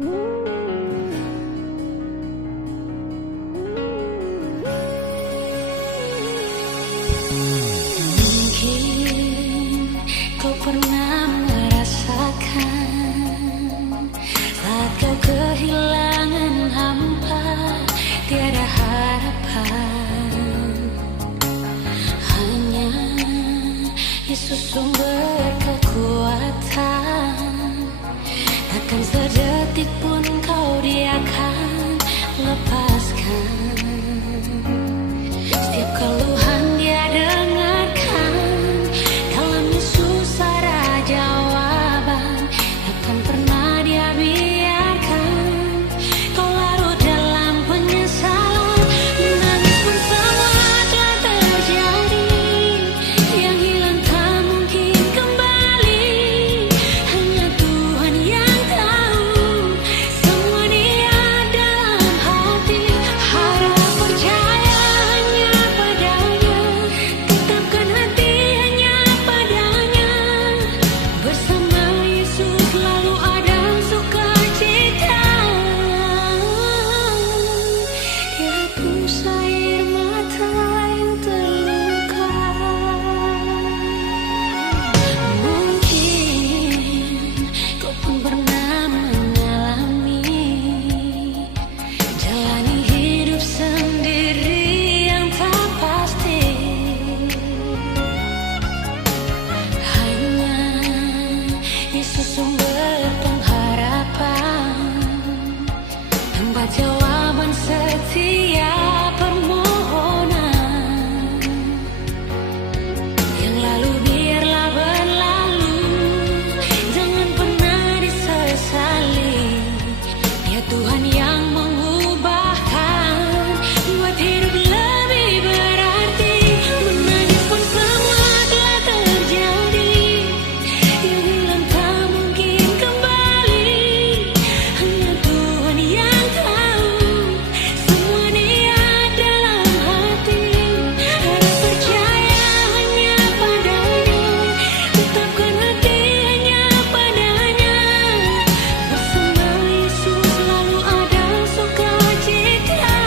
Mungkin kau pernah merasakan saat kau kehilangan hampa, tiada harapan. Hanya Yesus sumber kekuatan, takkan sedetik pun kau Dia akan lepaskan. Setiap keluhan Dia dengarkan, dalam Yesus ada jawaban. Takkan pernah Dia biarkan kau larut dalam penyesalan. Menangis pun semua telah terjadi, yang hilang tak mungkin kembali. Hanya Tuhan yang tahu semua Dia dalam hati. Harap percaya hanya padanya, tetapkan hati hanya padanya. Bersama Yesus selalu ada sukacita. Dia hapus air mata yang terluka. Mungkin kau pun pernah mengalami jalani hidup sendiri yang tak pasti. Hanya Yesus sumber pengharapan, tempat jawaban setiap permohonan. Yang lalu biarlah berlalu, jangan pernah disesali. Dia Tuhan yang mengubahkan, buat hidup lebih berarti. Menangis pun semua telah terjadi, yang hilang tak mungkin kembali. Hanya Tuhan yang tahu semua Dia dalam hati. Harap percaya hanya padanya, tetapkan hati hanya padanya. Bersama Yesus selalu ada sukacita.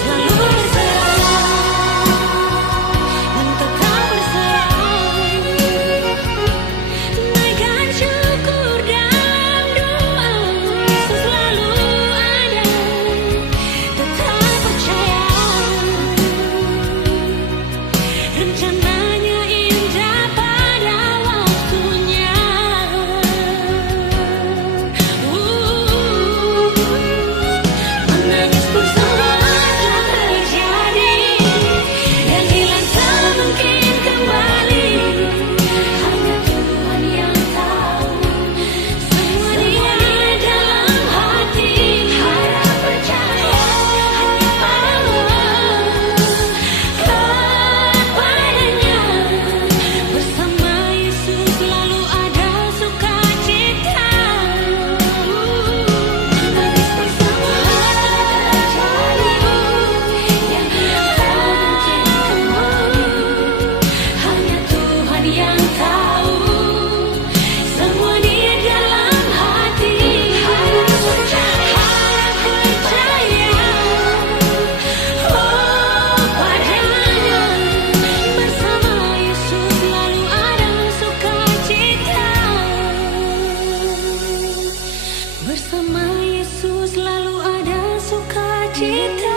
Selalu berserah dan tetap berserah. Naikkan syukur dalam doa, Yesus selalu ada. Tetap percaya, rencananya indah pada waktunya. Menangis pun semua telah terjadi, yang hilang tak mungkin kembali. Hanya Tuhan yang tahu semua Dia dalam hati. Harap percaya hanya kepadanya. Bersama Yesus selalu ada sukacita. Menangis pun semua telah terjadi, yang hilang tak mungkin kembali. Hanya Tuhan yang tahu semua Dia dalam hati. Harap percaya, padanya. Bersama Yesus selalu ada sukacita. Bersama Yesus selalu ada sukacita.